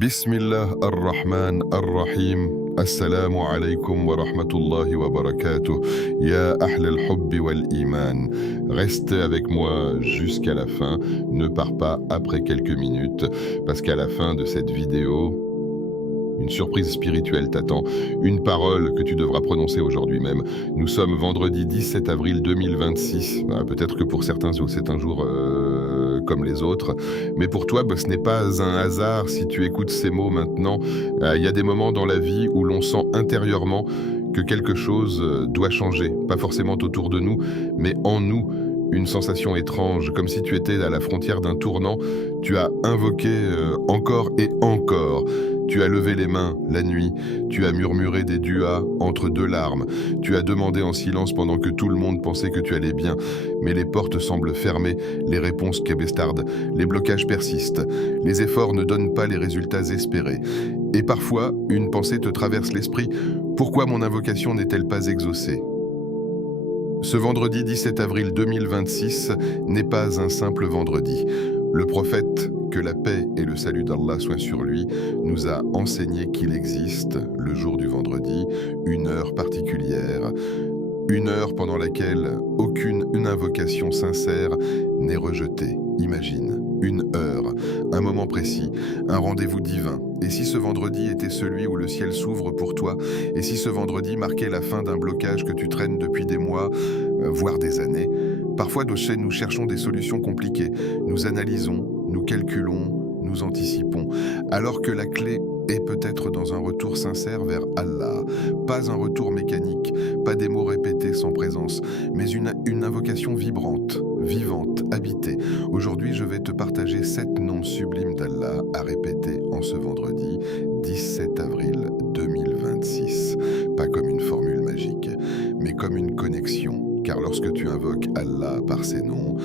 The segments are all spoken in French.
Bismillah ar-Rahman ar-Rahim. Assalamu alaikum wa rahmatullahi wa barakatuh. Ya ahl al-hubbi wal-iman. Reste avec moi jusqu'à la fin. Ne pars pas après quelques minutes, parce qu'à la fin de cette vidéo, une surprise spirituelle t'attend, une parole que tu devras prononcer aujourd'hui même. Nous sommes vendredi 17 avril 2026. Peut-être que pour certains c'est un jour comme les autres, mais pour toi ce n'est pas un hasard si tu écoutes ces mots maintenant. Il y a des moments dans la vie où l'on sent intérieurement que quelque chose doit changer, pas forcément autour de nous, mais en nous. Une sensation étrange, comme si tu étais à la frontière d'un tournant. Tu as invoqué encore et encore. Tu as levé les mains la nuit. Tu as murmuré des duas entre deux larmes. Tu as demandé en silence pendant que tout le monde pensait que tu allais bien. Mais les portes semblent fermées, les réponses cabestardent, les blocages persistent. Les efforts ne donnent pas les résultats espérés. Et parfois, une pensée te traverse l'esprit. Pourquoi mon invocation n'est-elle pas exaucée ? Ce vendredi 17 avril 2026 n'est pas un simple vendredi. Le prophète, que la paix et le salut d'Allah soient sur lui, nous a enseigné qu'il existe, le jour du vendredi, une heure particulière, une heure pendant laquelle aucune invocation sincère n'est rejetée. Imagine, une heure, un moment précis, un rendez-vous divin. Et si ce vendredi était celui où le ciel s'ouvre pour toi, et si ce vendredi marquait la fin d'un blocage que tu traînes depuis des mois, voire des années, parfois nous cherchons des solutions compliquées. Nous analysons, nous calculons, nous anticipons, alors que la clé est peut-être dans un retour sincère vers Allah. Pas un retour mécanique, pas des mots répétés sans présence, mais une invocation vibrante, vivante, habitée. Aujourd'hui, je vais te partager 7 noms sublimes d'Allah à répéter en ce vendredi 17 avril 2026. Pas comme une formule magique, mais comme une connexion. Car lorsque tu invoques Allah par ses noms,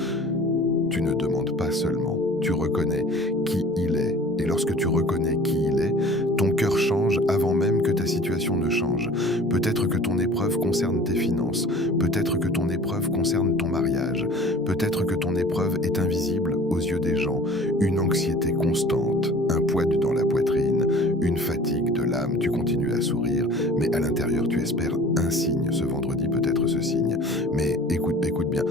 tu ne demandes pas seulement, tu reconnais qui il est. Et lorsque tu reconnais qui il est, ton cœur change avant même que ta situation ne change. Peut-être que ton épreuve concerne tes finances, peut-être que ton épreuve concerne ton mariage, peut-être que ton épreuve est invisible aux yeux des gens, une anxiété constante, un poids dans la poitrine, une fatigue de l'âme, tu continues à sourire, mais à l'intérieur tu espères un signe. Ce vendredi peut être ce signe, mais écoute bien,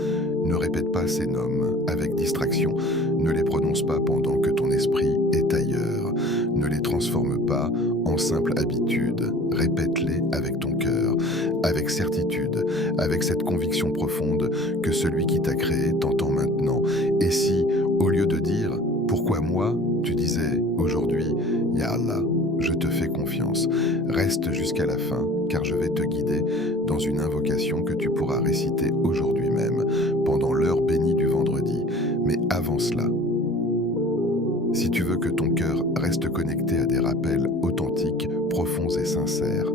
ne répète pas ces noms avec distraction, ne les prononce pas pendant que ton esprit est ailleurs, ne les transforme pas en simple habitude, répète-les avec ton cœur, avec certitude, avec cette conviction profonde que celui qui t'a créé t'entend maintenant. Et si, au lieu de dire « Pourquoi moi ?», tu disais aujourd'hui « Ya Allah, je te fais confiance », reste jusqu'à la fin, car je vais te guider dans une invocation que tu pourras réciter aujourd'hui même, pendant l'heure bénie du vendredi. Mais avant cela, si tu veux que ton cœur reste connecté à des rappels authentiques, profonds et sincères,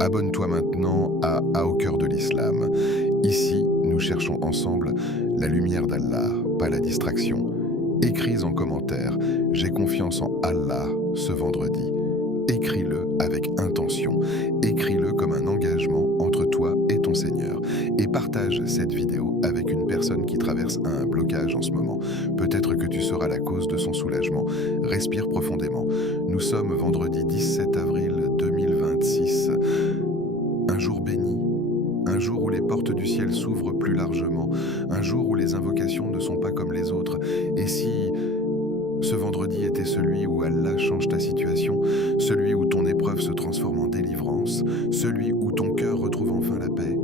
abonne-toi maintenant à Au cœur de l'islam. Ici, nous cherchons ensemble la lumière d'Allah, pas la distraction. Écris en commentaire « J'ai confiance en Allah » ce vendredi. Écris-le avec intention. Écris-le comme un engagement entre toi et ton Seigneur. Et partage cette vidéo avec une personne qui traverse un blocage en ce moment. Peut-être que tu seras la cause de son soulagement. Respire profondément. Nous sommes vendredi 17 avril 2026. Un jour béni. Un jour où les portes du ciel s'ouvrent plus largement. Un jour où les invocations ne sont pas comme les autres. Et si ce vendredi était celui où Allah change ta situation, celui où ton épreuve se transforme en délivrance, celui où ton cœur retrouve enfin la paix,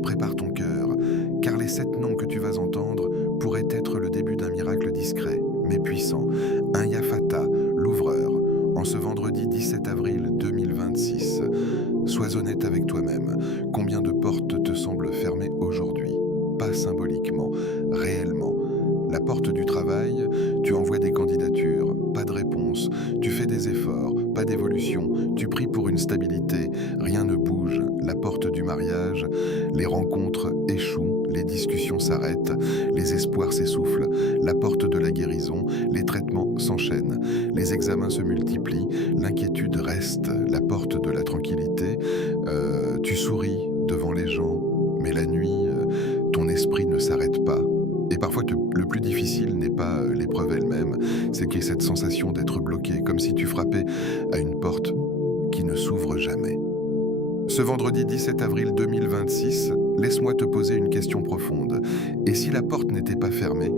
prépare ton cœur, car les 7 noms que tu vas entendre pourraient être le début d'un miracle discret, mais puissant, un Yafata, l'ouvreur, en ce vendredi 17 avril 2026. Sois honnête avec toi-même. Combien de portes te semblent fermées aujourd'hui ? Pas symboliquement, réellement. La porte du travail, tu envoies des candidatures, pas de réponse, tu fais des efforts, pas d'évolution, tu pries pour une stabilité, rien ne bouge. La porte du mariage, les rencontres échouent, les discussions s'arrêtent, les espoirs s'essoufflent. La porte de la guérison, les traitements s'enchaînent, les examens se multiplient, l'inquiétude reste. La porte de la tranquillité, tu souris devant les gens, mais la nuit, ton esprit ne s'arrête pas. Et parfois, le plus difficile n'est pas l'épreuve elle-même, c'est que et cette sensation d'être bloqué, comme si tu frappais à une porte qui ne s'ouvre jamais. Ce vendredi 17 avril 2026, laisse-moi te poser une question profonde. Et si la porte n'était pas fermée,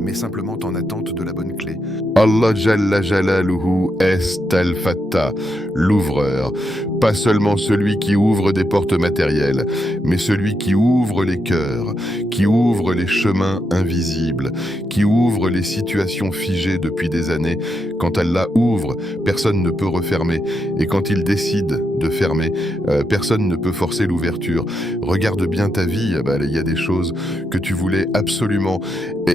mais simplement en attente de la bonne clé? Allah Jalla Jalaluhu est Al-Fattah, l'ouvreur. Pas seulement celui qui ouvre des portes matérielles, mais celui qui ouvre les cœurs, qui ouvre les chemins invisibles, qui ouvre les situations figées depuis des années. Quand Allah ouvre, personne ne peut refermer. Et quand il décide de fermer, personne ne peut forcer l'ouverture. Regarde bien ta vie, il y a des choses que tu voulais absolument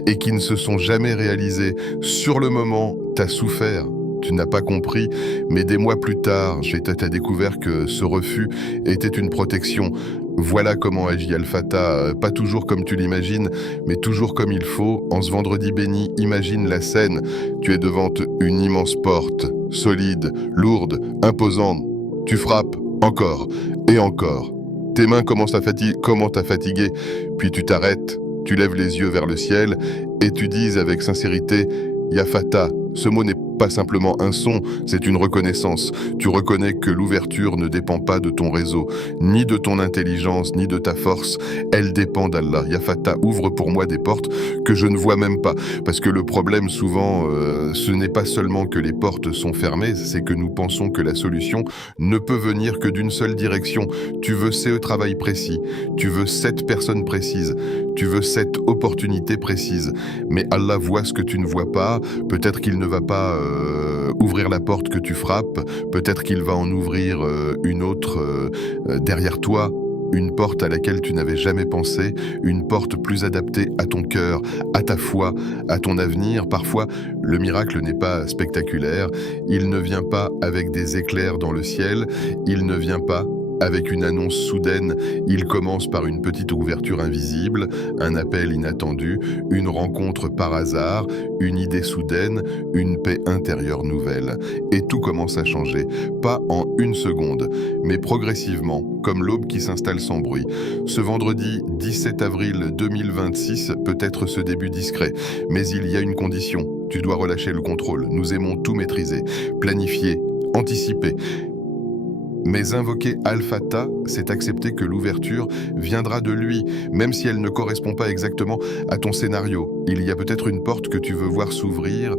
et qui ne se sont jamais réalisées. Sur le moment, t'as souffert. Tu n'as pas compris, mais des mois plus tard, t'as découvert que ce refus était une protection. Voilà comment agit Al-Fattah, pas toujours comme tu l'imagines, mais toujours comme il faut. En ce vendredi béni, imagine la scène. Tu es devant une immense porte, solide, lourde, imposante. Tu frappes encore et encore. Tes mains commencent à fatiguer, puis tu t'arrêtes, tu lèves les yeux vers le ciel et tu dis avec sincérité « Ya Fattah ». Ce mot n'est pas simplement un son, c'est une reconnaissance. Tu reconnais que l'ouverture ne dépend pas de ton réseau, ni de ton intelligence, ni de ta force. Elle dépend d'Allah. Ya Fattah, ouvre pour moi des portes que je ne vois même pas. Parce que le problème, souvent, ce n'est pas seulement que les portes sont fermées, c'est que nous pensons que la solution ne peut venir que d'une seule direction. Tu veux ce travail précis, tu veux cette personne précise, tu veux cette opportunité précise. Mais Allah voit ce que tu ne vois pas. Peut-être qu'il ne va pas ouvrir la porte que tu frappes, peut-être qu'il va en ouvrir une autre derrière toi, une porte à laquelle tu n'avais jamais pensé, une porte plus adaptée à ton cœur, à ta foi, à ton avenir. Parfois, le miracle n'est pas spectaculaire, il ne vient pas avec des éclairs dans le ciel, il ne vient pas avec une annonce soudaine, il commence par une petite ouverture invisible, un appel inattendu, une rencontre par hasard, une idée soudaine, une paix intérieure nouvelle. Et tout commence à changer, pas en une seconde, mais progressivement, comme l'aube qui s'installe sans bruit. Ce vendredi 17 avril 2026 peut être ce début discret, mais il y a une condition, tu dois relâcher le contrôle. Nous aimons tout maîtriser, planifier, anticiper. Mais invoquer Al-Fattah, c'est accepter que l'ouverture viendra de lui, même si elle ne correspond pas exactement à ton scénario. Il y a peut-être une porte que tu veux voir s'ouvrir,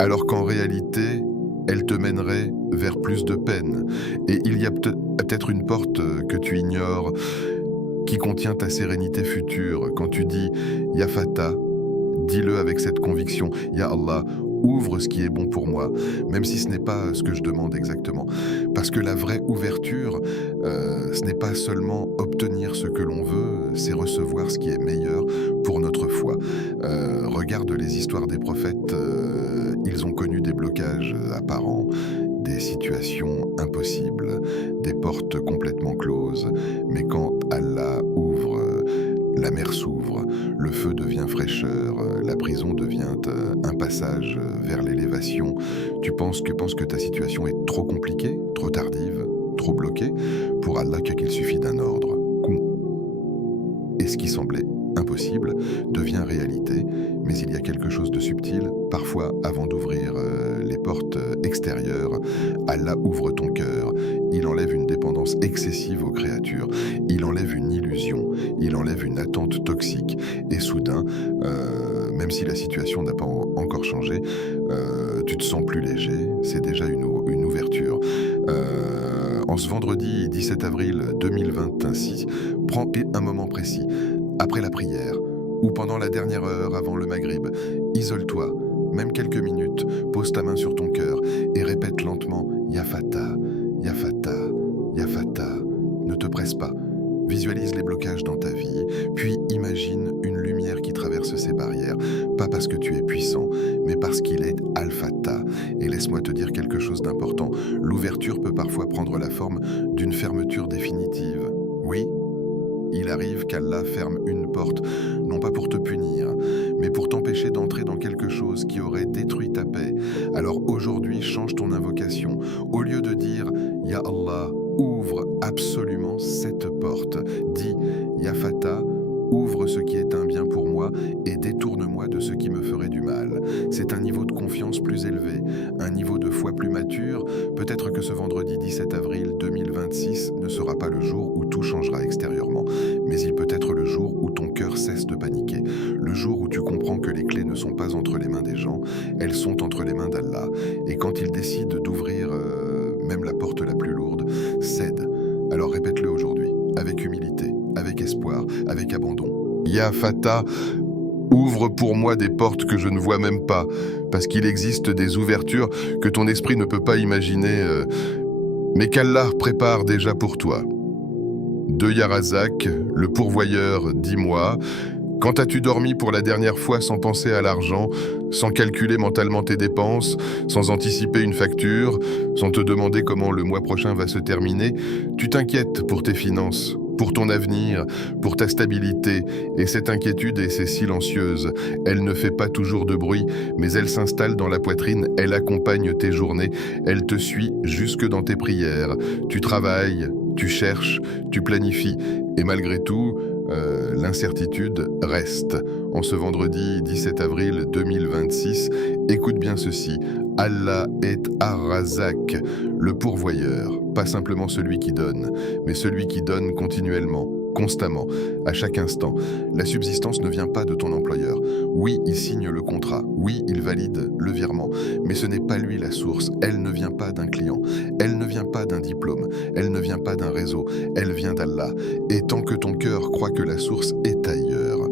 alors qu'en réalité, elle te mènerait vers plus de peine. Et il y a peut-être une porte que tu ignores, qui contient ta sérénité future. Quand tu dis « Ya Fattah », dis-le avec cette conviction « Ya Allah ». Ouvre ce qui est bon pour moi, même si ce n'est pas ce que je demande exactement. Parce que la vraie ouverture, ce n'est pas seulement obtenir ce que l'on veut, c'est recevoir ce qui est meilleur pour notre foi. Regarde les histoires des prophètes, ils ont connu des blocages apparents, des situations impossibles, des portes complètement closes. Mais quand Allah ouvre, la mer s'ouvre, le feu devient fraîcheur, la prison devient un passage vers l'élévation. Tu penses que ta situation est trop compliquée, trop tardive, trop bloquée? Pour Allah, qu'il suffit d'un ordre. Et ce qui semblait impossible devient réalité, mais il y a quelque chose de subtil. Parfois, avant d'ouvrir les portes extérieures, Allah ouvre ton cœur. Il enlève une dépendance excessive aux créatures. Il enlève une illusion. Il enlève une attente toxique. Et soudain, même si la situation n'a pas encore changé, tu te sens plus léger. C'est déjà une ouverture. En ce vendredi 17 avril 2026, prends un moment précis, après la prière, ou pendant la dernière heure avant le Maghrib. Isole-toi, même quelques minutes, pose ta main sur ton cœur et répète lentement « Ya Fattah, Ya Fattah, Ya Fattah ». Ne te presse pas. Visualise les blocages dans ta vie, puis imagine une lumière qui traverse ces barrières, pas parce que tu es puissant, mais parce qu'il est Al-Fattah. Et laisse-moi te dire quelque chose d'important, l'ouverture peut parfois prendre la forme d'une fermeture définitive. Oui, il arrive qu'Allah ferme une porte, non pas pour te punir, mais pour t'empêcher d'entrer dans quelque chose qui aurait détruit ta paix. Alors aujourd'hui, change ton invocation. Au lieu de dire « Ya Allah », ouvre absolument cette porte. Dis « Ya Fattah », Ouvre ce qui est un bien pour moi et détourne-moi de ce qui me ferait du mal. C'est un niveau de confiance plus élevé, un niveau de foi plus mature. Peut-être que ce vendredi 17 avril 2026 ne sera pas le jour où tout changera extérieurement, mais il peut être le jour où ton cœur cesse de paniquer, le jour où tu comprends que les clés ne sont pas entre les mains des gens, elles sont entre les mains d'Allah. Et quand il décide d'ouvrir même la porte la plus lourde, cède. Alors répète-le aujourd'hui, avec humilité, avec espoir, avec abandon. Ya Fatah, ouvre pour moi des portes que je ne vois même pas, parce qu'il existe des ouvertures que ton esprit ne peut pas imaginer, mais qu'Allah prépare déjà pour toi. De Ya Razak, le pourvoyeur, dis-moi, quand as-tu dormi pour la dernière fois sans penser à l'argent, sans calculer mentalement tes dépenses, sans anticiper une facture, sans te demander comment le mois prochain va se terminer, tu t'inquiètes pour tes finances, pour ton avenir, pour ta stabilité, et cette inquiétude est silencieuse. Elle ne fait pas toujours de bruit, mais elle s'installe dans la poitrine, elle accompagne tes journées, elle te suit jusque dans tes prières. Tu travailles, tu cherches, tu planifies, et malgré tout, l'incertitude reste. En ce vendredi 17 avril 2026, écoute bien ceci, Allah est Ar-Razak, le pourvoyeur, pas simplement celui qui donne, mais celui qui donne continuellement, constamment, à chaque instant. La subsistance ne vient pas de ton employeur. Oui, il signe le contrat, oui, il valide le virement, mais ce n'est pas lui la source. Elle ne vient pas d'un client, elle ne vient pas d'un diplôme, elle ne vient pas d'un réseau, elle vient d'Allah. Et tant que ton cœur croit que la source est ailleurs,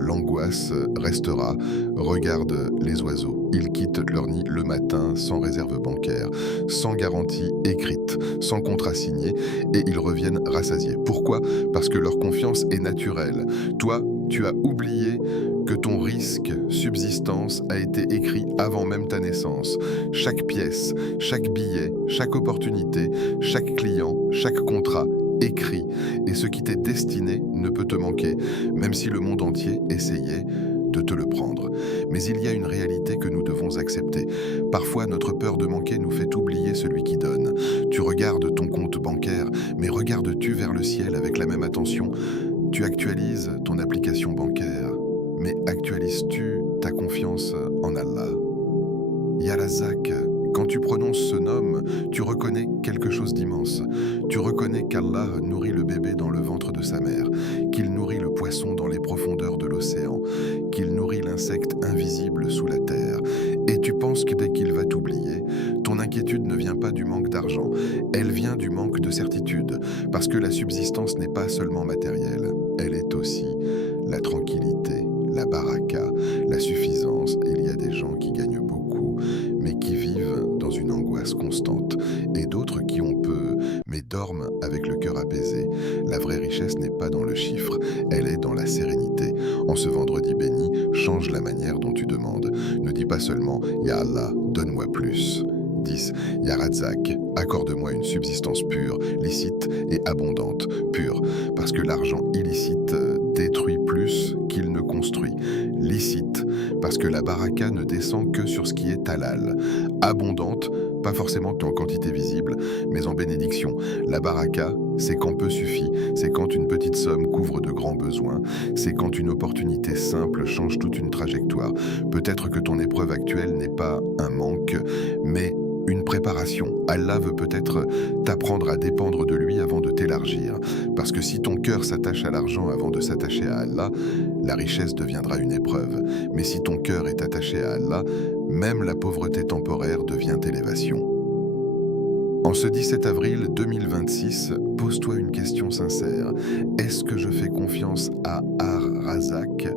l'angoisse restera. Regarde les oiseaux. Ils quittent leur nid le matin sans réserve bancaire, sans garantie écrite, sans contrat signé, et ils reviennent rassasiés. Pourquoi ? Parce que leur confiance est naturelle. Toi, tu as oublié que ton risque subsistance a été écrit avant même ta naissance. Chaque pièce, chaque billet, chaque opportunité, chaque client, chaque contrat écrit, et ce qui t'est destiné ne peut te manquer, même si le monde entier essayait de te le prendre. Mais il y a une réalité que nous devons accepter. Parfois, notre peur de manquer nous fait oublier celui qui donne. Tu regardes ton compte bancaire, mais regardes-tu vers le ciel avec la même attention ? Tu actualises ton application bancaire, mais actualises-tu ta confiance en Allah ? Ya Razak, quand tu prononces ce nom, tu reconnais quelque chose d'immense. Tu reconnais qu'Allah nourrit le bébé dans le ventre de sa mère, qu'il nourrit le poisson dans les profondeurs de l'océan, qu'il nourrit l'insecte invisible sous la terre. Et tu penses que dès qu'il va t'oublier, ton inquiétude ne vient pas du manque d'argent, elle vient du manque de certitude, parce que la subsistance n'est pas seulement matérielle, elle est aussi la tranquillité, la baraka, la suffisance. Il y a des gens qui gagnent beaucoup, mais qui vivent dans une angoisse constante, et d'autres qui ont peu, mais dorment avec le cœur apaisé. La vraie richesse n'est pas dans le chiffre, elle est dans la sérénité. En ce vendredi béni, change la manière dont tu demandes. Ne dis pas seulement « Ya Allah, donne-moi plus ». 10. Ya Razak, accorde-moi une subsistance pure, licite et abondante, pure, parce que l'argent illicite détruit plus qu'il ne construit. Licite, parce que la baraka ne descend que sur ce qui est halal. Abondante, pas forcément en quantité visible, mais en bénédiction. La baraka, c'est quand peu suffit, c'est quand une petite somme couvre de grands besoins, c'est quand une opportunité simple change toute une trajectoire. Peut-être que ton épreuve actuelle n'est pas un manque, mais une préparation. Allah veut peut-être t'apprendre à dépendre de lui avant de t'élargir. Parce que si ton cœur s'attache à l'argent avant de s'attacher à Allah, la richesse deviendra une épreuve. Mais si ton cœur est attaché à Allah, même la pauvreté temporaire devient élévation. En ce 17 avril 2026, pose-toi une question sincère. Est-ce que je fais confiance à Ar-Razak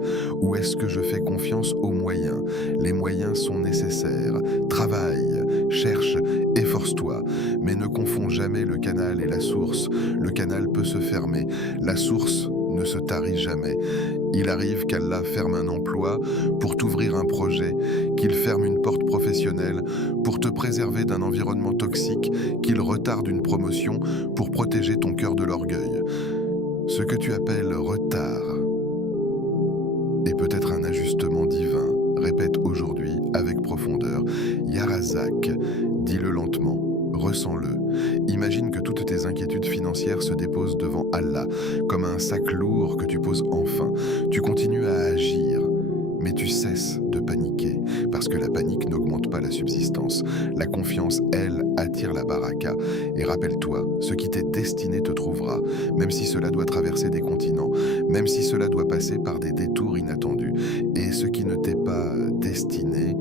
ou est-ce que je fais confiance aux moyens ? Les moyens sont nécessaires. Travaille, cherche, efforce-toi, mais ne confonds jamais le canal et la source. Le canal peut se fermer, la source ne se tarit jamais. Il arrive qu'Allah ferme un emploi pour t'ouvrir un projet, qu'il ferme une porte professionnelle pour te préserver d'un environnement toxique, qu'il retarde une promotion pour protéger ton cœur de l'orgueil. Ce que tu appelles retard est peut-être un ajustement divin. Répète aujourd'hui avec profondeur. Ya Razak, dis-le lentement. ressens-le. Imagine que toutes tes inquiétudes financières se déposent devant Allah, comme un sac lourd que tu poses enfin. Tu continues à agir, mais tu cesses de paniquer, parce que la panique n'augmente pas la subsistance. La confiance, elle, attire la baraka. Et rappelle-toi, ce qui t'est destiné te trouvera, même si cela doit traverser des continents, même si cela doit passer par des détours inattendus. Et ce qui ne t'est pas destiné,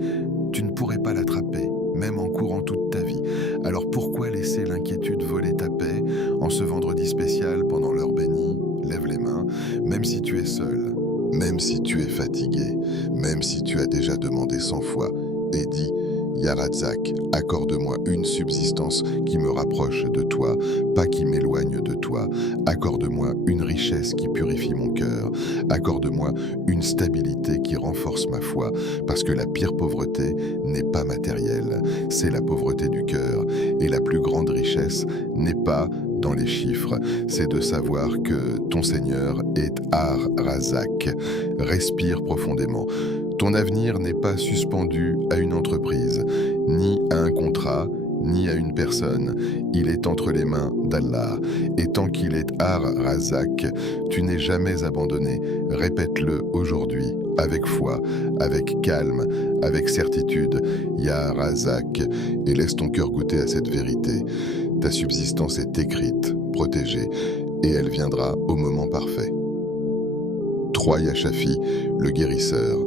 tu ne pourrais pas l'attraper, même en courant toute ta vie. Alors pourquoi laisser l'inquiétude voler ta paix en ce vendredi spécial pendant l'heure bénie? Lève les mains, même si tu es seul, même si tu es fatigué, même si tu as déjà demandé 100 fois, et dis: Ya Razak, accorde-moi une subsistance qui me rapproche de toi, pas qui m'éloigne de toi. Accorde-moi une richesse qui purifie mon cœur. Accorde-moi une stabilité qui renforce ma foi, parce que la pire pauvreté n'est pas matérielle, c'est la pauvreté du cœur. Et la plus grande richesse n'est pas dans les chiffres, c'est de savoir que ton Seigneur est Ar-Razak. Respire profondément. Ton avenir n'est pas suspendu à une entreprise, ni à un contrat, ni à une personne. Il est entre les mains d'Allah. Et tant qu'il est Ar-Razak, tu n'es jamais abandonné. Répète-le aujourd'hui, avec foi, avec calme, avec certitude. Ya Razak, et laisse ton cœur goûter à cette vérité. Ta subsistance est écrite, protégée, et elle viendra au moment parfait. 3. Ya Shafi, le guérisseur.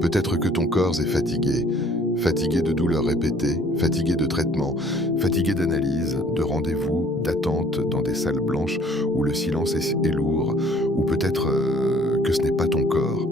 Peut-être que ton corps est fatigué, fatigué de douleurs répétées, fatigué de traitements, fatigué d'analyses, de rendez-vous, d'attentes dans des salles blanches où le silence est lourd, ou peut-être que ce n'est pas ton corps.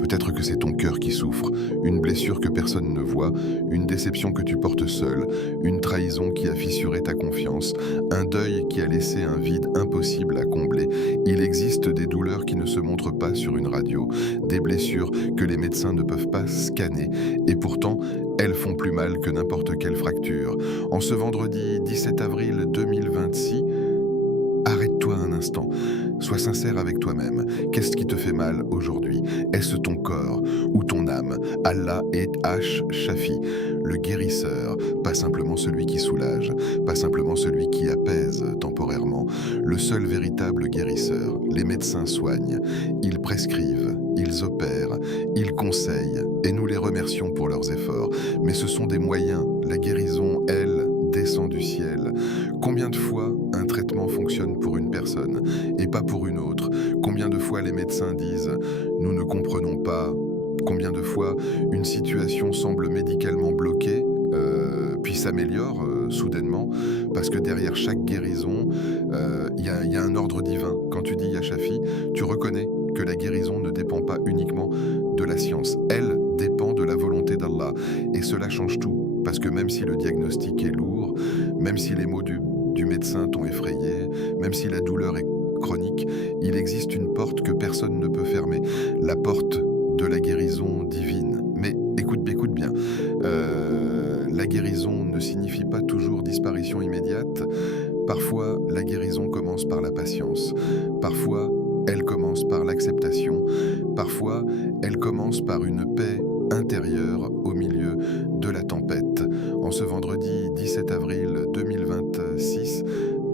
Peut-être que c'est ton cœur qui souffre, une blessure que personne ne voit, une déception que tu portes seul, une trahison qui a fissuré ta confiance, un deuil qui a laissé un vide impossible à combler. Il existe des douleurs qui ne se montrent pas sur une radio, des blessures que les médecins ne peuvent pas scanner, et pourtant, elles font plus mal que n'importe quelle fracture. En ce vendredi 17 avril 2026, arrête-toi un instant. Sois sincère avec toi-même. Qu'est-ce qui te fait mal aujourd'hui? Est-ce ton corps ou ton âme? Allah est Shafi, le guérisseur, pas simplement celui qui soulage, pas simplement celui qui apaise temporairement. Le seul véritable guérisseur. Les médecins soignent, ils prescrivent, ils opèrent, ils conseillent, et nous les remercions pour leurs efforts. Mais ce sont des moyens. La guérison, elle, descend du ciel. Combien de fois un traitement fonctionne pour une personne et pas pour une autre? Combien de fois les médecins disent « nous ne comprenons pas ». Combien de fois une situation semble médicalement bloquée puis s'améliore soudainement, parce que derrière chaque guérison, il y a un ordre divin. Quand tu dis Ya Shafi, tu reconnais que la guérison ne dépend pas uniquement de la science. Elle dépend de la volonté d'Allah. Et cela change tout. Parce que même si le diagnostic est lourd, même si les mots du médecin t'ont effrayé, même si la douleur est chronique, il existe une porte que personne ne peut fermer. La porte de la guérison divine. Mais écoute bien, la guérison ne signifie pas toujours disparition immédiate. Parfois, la guérison commence par la patience. Parfois, elle commence par l'acceptation. Parfois, elle commence par une paix intérieure au milieu de la tempête. En ce vendredi 17 avril 2026,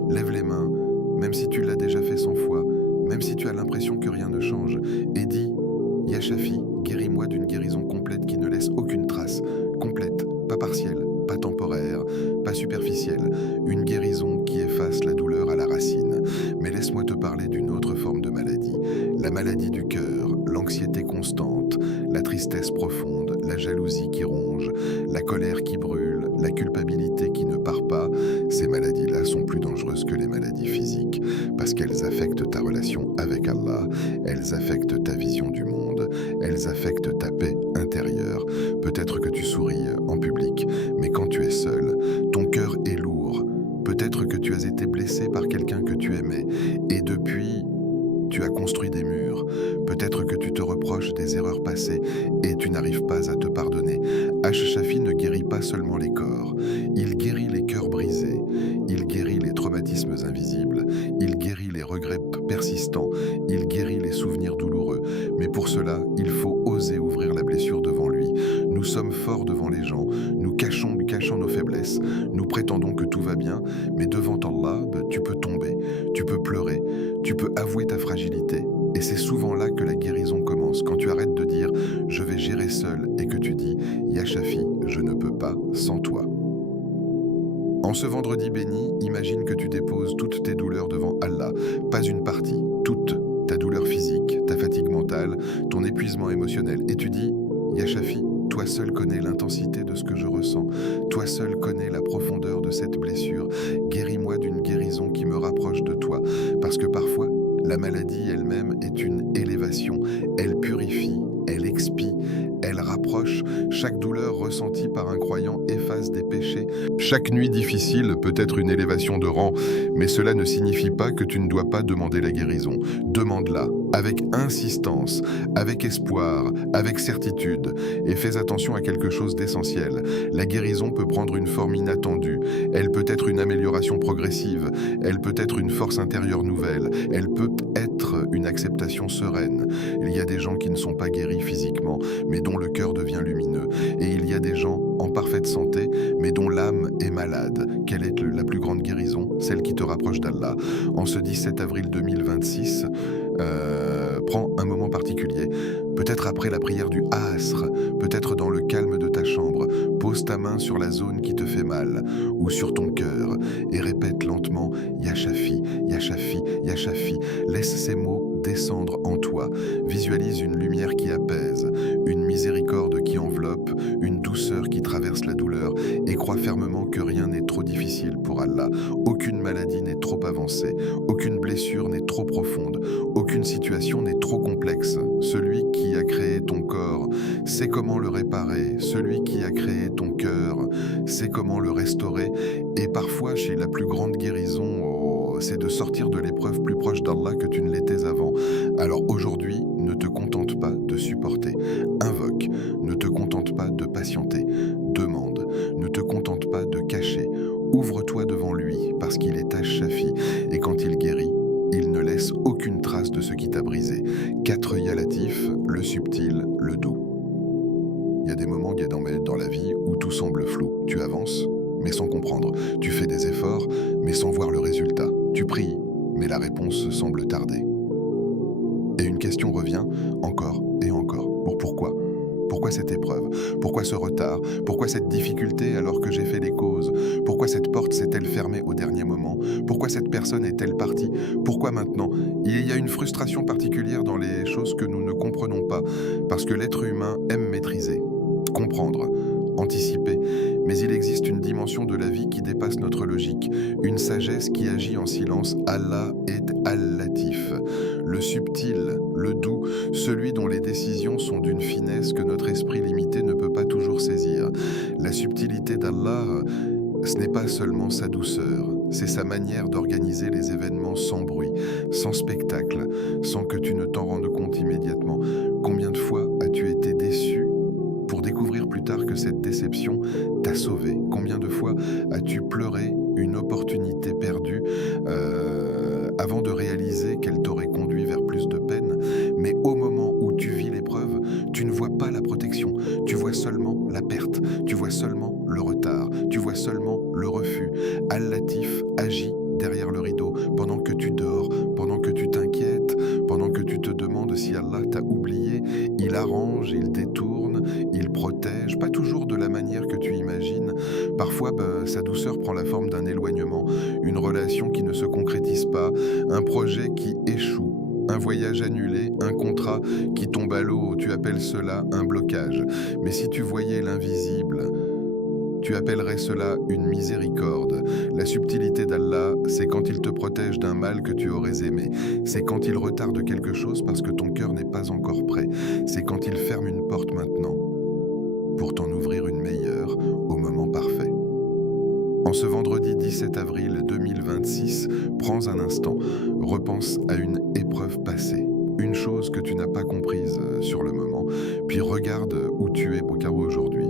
lève les mains, même si tu l'as déjà fait 100 fois, même si tu as l'impression que rien ne change, et dis: Ya Shafi, guéris-moi d'une guérison complète qui ne laisse aucune trace, complète, pas partielle, pas temporaire, pas superficielle, une guérison qui efface la douleur à la racine. Mais laisse-moi te parler d'une autre forme de maladie, la maladie du cœur, l'anxiété constante, la tristesse profonde, la jalousie qui ronge, la colère qui brûle, la culpabilité qui ne part pas. Ces maladies-là sont plus dangereuses que les maladies physiques, parce qu'elles affectent ta relation avec Allah, elles affectent ta vision du monde, elles affectent ta paix intérieure. Peut-être que tu souris en public, mais quand tu es seul, ton cœur est lourd. Peut-être que tu as été blessé par quelqu'un que tu aimais, et depuis, tu as construit des murs. Peut-être que tu te reproches des erreurs passées et tu n'arrives pas à te pardonner. Shafi ne guérit pas seulement les corps, il guérit les cœurs brisés, il guérit les traumatismes invisibles, il guérit les regrets persistants, il guérit les souvenirs douloureux. Mais pour cela, il faut oser ouvrir la blessure devant lui. Nous sommes forts devant les gens, nous cachons nos faiblesses. baisse, nous prétendons que tout va bien, mais devant Allah, tu peux tomber, tu peux pleurer, tu peux avouer ta fragilité. Et c'est souvent là que la guérison commence, quand tu arrêtes de dire « je vais gérer seul » et que tu dis « Ya Shafi, je ne peux pas sans toi ». En ce vendredi béni, imagine que tu déposes toutes tes douleurs devant Allah, pas une partie, toute, ta douleur physique, ta fatigue mentale, ton épuisement émotionnel, et tu dis « Ya Shafi, toi seul connais l'intensité de ce que je ressens, toi seul connais la profondeur de cette blessure, guéris-moi d'une guérison qui me rapproche de toi, parce que parfois, la maladie elle-même est une élévation, elle purifie, elle expie, elle rapproche. Chaque douleur ressentie par un croyant efface des péchés. Chaque nuit difficile peut être une élévation de rang, mais cela ne signifie pas que tu ne dois pas demander la guérison. Demande-la, avec insistance, avec espoir, avec certitude, et fais attention à quelque chose d'essentiel. La guérison peut prendre une forme inattendue, elle peut être une amélioration progressive, elle peut être une force intérieure nouvelle, elle peut être une acceptation sereine. Il y a des gens qui ne sont pas guéris physiquement, mais dont le cœur devient lumineux, et il y a des gens en parfaite santé, mais dont l'âme est malade. Quelle est la plus grande guérison? Celle qui te rapproche d'Allah. En ce 17 avril 2026, prends un moment particulier, peut-être après la prière du Asr, peut-être dans le calme de ta chambre, pose ta main sur la zone qui te fait mal, ou sur ton cœur, et répète lentement « Ya Shafi, Ya Shafi, Ya Shafi ». Laisse ces mots descendre en toi, visualise une lumière qui apaise, une miséricorde qui enveloppe, une douceur qui traverse la douleur, et crois fermement que rien n'est trop difficile pour Allah. Aucune maladie n'est trop avancée, aucune blessure n'est trop profonde, aucune situation n'est trop complexe. Celui qui a créé ton corps sait comment le réparer, celui qui a créé ton cœur sait comment le restaurer, et parfois chez la plus grande guérison, c'est de sortir de l'épreuve plus proche d'Allah que tu ne l'étais avant. Alors aujourd'hui, ne te contente pas de supporter, invoque, ne te contente pas de patienter, demande, ne te contente pas de cacher, ouvre-toi devant lui parce qu'il est Ash-Shafi, et quand il guérit, il ne laisse aucune trace de ce qui t'a brisé. 4 Ya Latif, le subtil, le doux. Il y a des moments dans la vie où tout semble flou. Tu avances, mais sans comprendre. Tu fais des efforts, mais sans voir le résultat. Tu pries, mais la réponse semble tarder. Et une question revient encore et encore. Pourquoi ? Pourquoi cette épreuve? Pourquoi ce retard? Pourquoi cette difficulté alors que j'ai fait les causes? Pourquoi cette porte s'est-elle fermée au dernier moment? Pourquoi cette personne est-elle partie? Pourquoi maintenant? Il y a une frustration particulière dans les choses que nous ne comprenons pas, parce que l'être humain aime maîtriser, comprendre, anticiper, mais il existe une dimension de la vie qui dépasse notre logique, une sagesse qui agit en silence. Allah est Al-Latif, le subtil, le doux, celui dont les décisions sont d'une finesse que notre esprit limité ne peut pas toujours saisir. La subtilité d'Allah, ce n'est pas seulement sa douceur, c'est sa manière d'organiser les événements sans bruit, sans spectacle, sans que tu ne t'en rendes compte immédiatement. Combien de fois as-tu été déçu pour découvrir plus tard que cette déception t'a sauvé? Combien de fois as-tu pleuré une opportunité perdue avant de réaliser qu'elle t'aurait conduit vers plus de peine? Mais au moment où tu vis l'épreuve, tu ne vois pas la protection, tu vois seulement la perte, tu vois seulement le retard, tu vois seulement le refus. Al-Latif agit derrière le rideau, pendant que tu dors, pendant que tu t'inquiètes, pendant que tu te demandes si Allah t'a oublié, il arrange, il détourne, il protège, pas toujours de la manière que tu imagines. Parfois, sa douceur prend la forme d'un éloignement, une relation qui ne se concrétise pas, un projet qui échoue. Un voyage annulé, un contrat qui tombe à l'eau, tu appelles cela un blocage. Mais si tu voyais l'invisible, tu appellerais cela une miséricorde. La subtilité d'Allah, c'est quand il te protège d'un mal que tu aurais aimé. C'est quand il retarde quelque chose parce que ton cœur n'est pas encore prêt. C'est quand il ferme une porte maintenant pour t'en ouvrir une meilleure au moment parfait. En ce vendredi 17 avril 2026, prends un instant, repense à une épreuve passée, une chose que tu n'as pas comprise sur le moment, puis regarde où tu es aujourd'hui.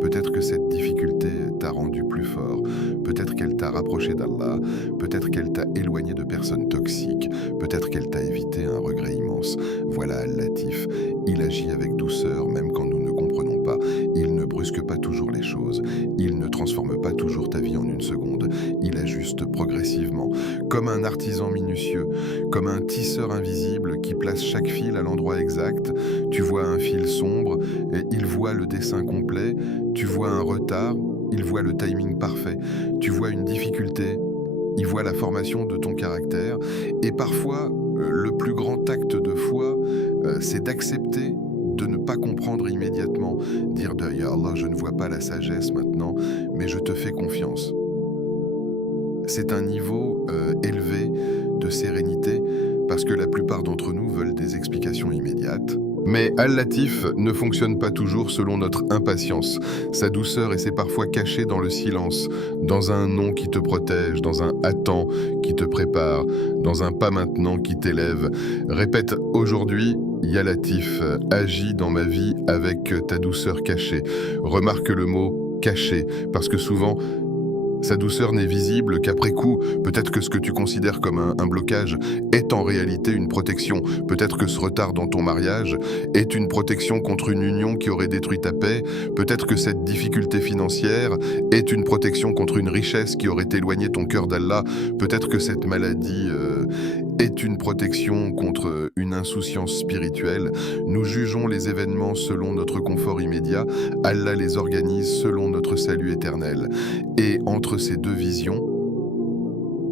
Peut-être que cette difficulté t'a rendu plus fort, peut-être qu'elle t'a rapproché d'Allah, peut-être qu'elle t'a éloigné de personnes toxiques, peut-être qu'elle t'a évité un regret immense. Voilà Al-Latif, il agit avec douceur même quand nous ne comprenons pas, il ne brusque brusque pas toujours les choses. Il ne transforme pas toujours ta vie en une seconde. Il ajuste progressivement. Comme un artisan minutieux, comme un tisseur invisible qui place chaque fil à l'endroit exact. Tu vois un fil sombre et il voit le dessin complet. Tu vois un retard, il voit le timing parfait. Tu vois une difficulté, il voit la formation de ton caractère. Et parfois, le plus grand acte de foi, c'est d'accepter de ne pas comprendre immédiatement, dire de Ya Allah, je ne vois pas la sagesse maintenant, mais je te fais confiance. C'est un niveau élevé de sérénité parce que la plupart d'entre nous veulent des explications immédiates. Mais Al-Latif ne fonctionne pas toujours selon notre impatience. Sa douceur essaie parfois cachée dans le silence, dans un non qui te protège, dans un attends qui te prépare, dans un pas maintenant qui t'élève. Répète aujourd'hui, Ya Latif, agis dans ma vie avec ta douceur cachée. Remarque le mot caché, parce que souvent, sa douceur n'est visible qu'après coup. Peut-être que ce que tu considères comme un blocage est en réalité une protection. Peut-être que ce retard dans ton mariage est une protection contre une union qui aurait détruit ta paix. Peut-être que cette difficulté financière est une protection contre une richesse qui aurait éloigné ton cœur d'Allah. Peut-être que cette maladie est une protection contre une insouciance spirituelle. Nous jugeons les événements selon notre confort immédiat. Allah les organise selon notre salut éternel. Et entre ces deux visions,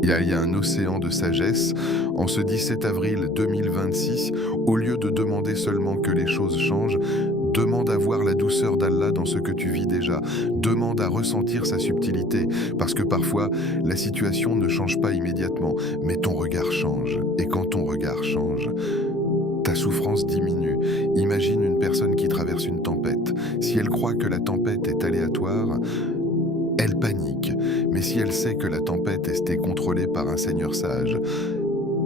il y a un océan de sagesse. En ce 17 avril 2026, au lieu de demander seulement que les choses changent, demande à voir la douceur d'Allah dans ce que tu vis déjà. Demande à ressentir sa subtilité, parce que parfois, la situation ne change pas immédiatement, mais ton regard change. Et quand ton regard change, ta souffrance diminue. Imagine une personne qui traverse une tempête. Si elle croit que la tempête est aléatoire, elle panique. Mais si elle sait que la tempête est contrôlée par un Seigneur sage,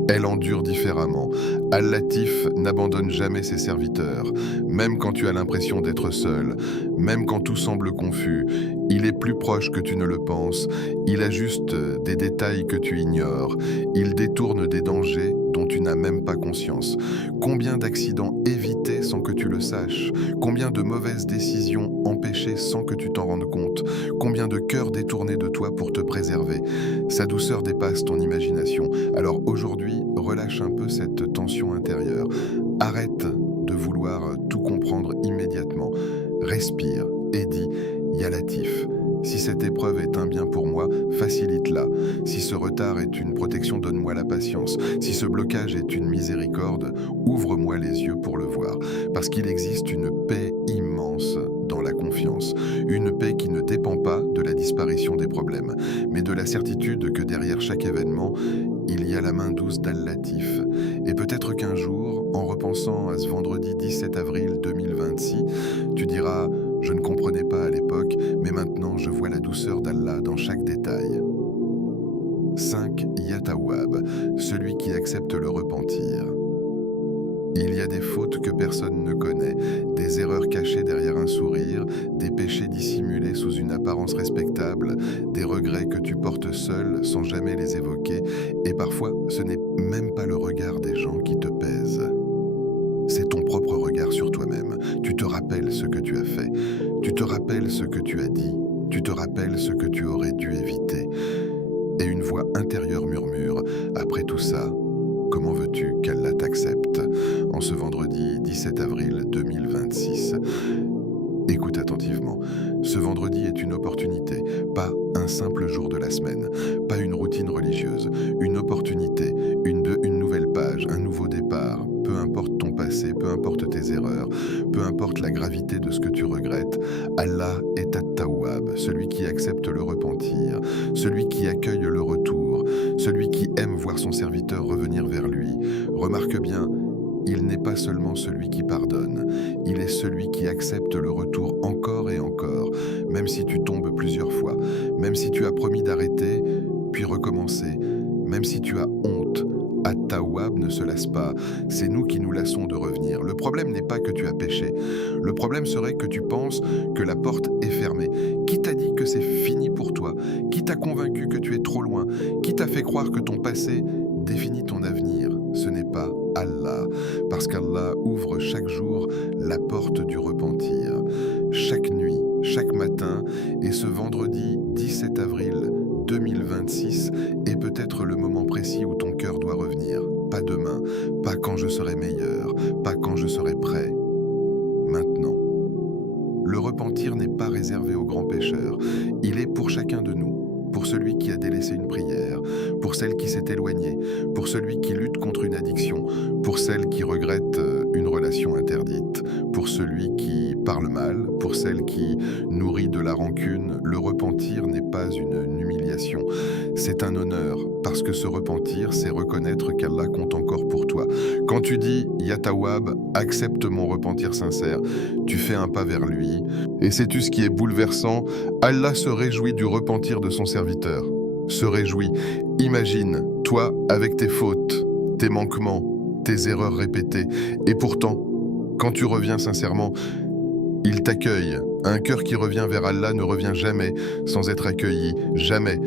elle endure différemment. Al-Latif n'abandonne jamais ses serviteurs, même quand tu as l'impression d'être seul, même quand tout semble confus. Il est plus proche que tu ne le penses. Il ajuste des détails que tu ignores. Il détourne des dangers dont tu n'as même pas conscience. Combien d'accidents évités sans que tu le saches? Combien de mauvaises décisions empêchées sans que tu t'en rendes compte? Combien de cœurs détournés de toi pour te préserver? Sa douceur dépasse ton imagination. Alors aujourd'hui, relâche un peu cette tension intérieure. Arrête de vouloir tout comprendre immédiatement. Respire et dis « Ya Latif ». Si cette épreuve est un bien pour moi, facilite-la. Si ce retard est une protection, donne-moi la patience. Si ce blocage est une miséricorde, ouvre-moi les yeux pour le voir. Parce qu'il existe une paix immense dans la confiance. Une paix qui ne dépend pas de la disparition des problèmes, mais de la certitude que derrière chaque événement, il y a la main douce d'Al-Latif. Et peut-être qu'un jour, en repensant à ce vendredi 17 avril 2026, tu diras « Je ne comprenais pas à l'époque, mais maintenant je vois la douceur d'Allah dans chaque détail. » 5. Ya Tawwab, celui qui accepte le repentir. Il y a des fautes que personne ne connaît, des erreurs cachées derrière un sourire, des péchés dissimulés sous une apparence respectable, des regrets que tu portes seul sans jamais les évoquer, et parfois ce n'est même pas le regard des gens qui te pèse. C'est ton propre regard sur toi-même. Tu te rappelles ce que tu as fait. Tu te rappelles ce que tu as dit. Tu te rappelles ce que tu aurais dû éviter. Et une voix intérieure murmure « Après tout ça, comment veux-tu qu'Allah t'accepte ?» En ce vendredi 17 avril 2026. Écoute attentivement. Ce vendredi est une opportunité, pas un simple jour de la semaine, pas une routine religieuse, une opportunité, une nouvelle page, un nouveau départ. Peu importe ton passé, peu importe tes erreurs, peu importe la gravité de ce que tu regrettes, Allah est At-Tawwab, celui qui accepte le repentir, celui qui accueille le retour, celui qui aime voir son serviteur revenir vers lui. Remarque bien, il n'est pas seulement celui qui pardonne, il est celui qui accepte le retour encore et encore, même si tu tombes plusieurs fois, même si tu as promis d'arrêter, puis recommencer, même si tu as honte. At-Tawwab ne se lasse pas, c'est nous qui nous lassons de revenir. Le problème n'est pas que tu as péché, le problème serait que tu penses que la porte est fermée. Qui t'a dit que c'est fini pour toi? Qui t'a convaincu que tu es trop loin? Qui t'a fait croire que ton passé définit ton avenir? Ce n'est pas Allah, parce qu'Allah ouvre chaque jour la porte du repentir. Chaque nuit, chaque matin, et ce vendredi 17 avril 2026 est peut-être le moment précis où ton cœur doit revenir. Pas demain, pas quand je serai meilleur, pas quand je serai prêt. Maintenant. Le repentir n'est pas réservé aux grands pécheurs. Il est pour chacun de nous. Pour celui qui a délaissé une prière, pour celle qui s'est éloignée, pour celui qui lutte contre une addiction, pour celle qui regrette une relation interdite, pour celui qui parle mal, pour celle qui nourrit de la rancune. Le repentir n'est pas une humiliation, c'est un honneur, parce que se repentir, c'est reconnaître qu'Allah compte encore pour toi. Quand tu dis « Ya Tawwab, accepte mon repentir sincère », tu fais un pas vers lui. Et sais-tu ce qui est bouleversant? Allah se réjouit du repentir de son serviteur. Se réjouit. Imagine, toi, avec tes fautes, tes manquements, tes erreurs répétées. Et pourtant, quand tu reviens sincèrement, il t'accueille. Un cœur qui revient vers Allah ne revient jamais sans être accueilli. Jamais.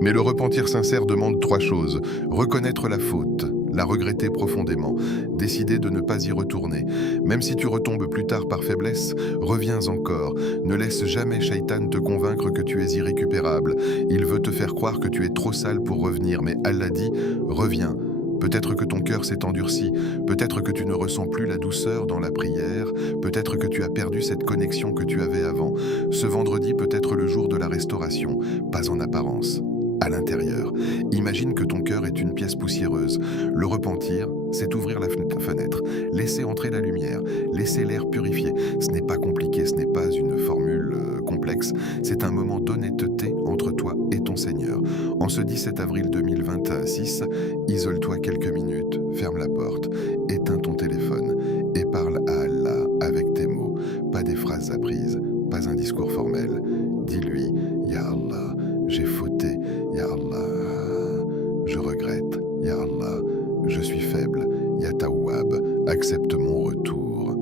Mais le repentir sincère demande 3 choses. Reconnaître la faute, la regretter profondément, décider de ne pas y retourner. Même si tu retombes plus tard par faiblesse, reviens encore. Ne laisse jamais Shaitan te convaincre que tu es irrécupérable. Il veut te faire croire que tu es trop sale pour revenir, mais Allah dit « Reviens ». Peut-être que ton cœur s'est endurci, peut-être que tu ne ressens plus la douceur dans la prière, peut-être que tu as perdu cette connexion que tu avais avant. Ce vendredi peut être le jour de la restauration, pas en apparence. À l'intérieur. Imagine que ton cœur est une pièce poussiéreuse. Le repentir, c'est ouvrir la fenêtre, laisser entrer la lumière, laisser l'air purifier. Ce n'est pas compliqué, ce n'est pas une formule complexe, c'est un moment d'honnêteté entre toi et ton Seigneur. En ce 17 avril 2026, isole-toi quelques minutes, ferme la porte, éteins ton téléphone et parle à Allah avec tes mots, pas des phrases apprises, pas un discours formel. Dis-lui, Ya Allah, j'ai fauté, Ya Allah, je regrette, Ya Allah, je suis faible, Ya Tawwab, accepte mon retour.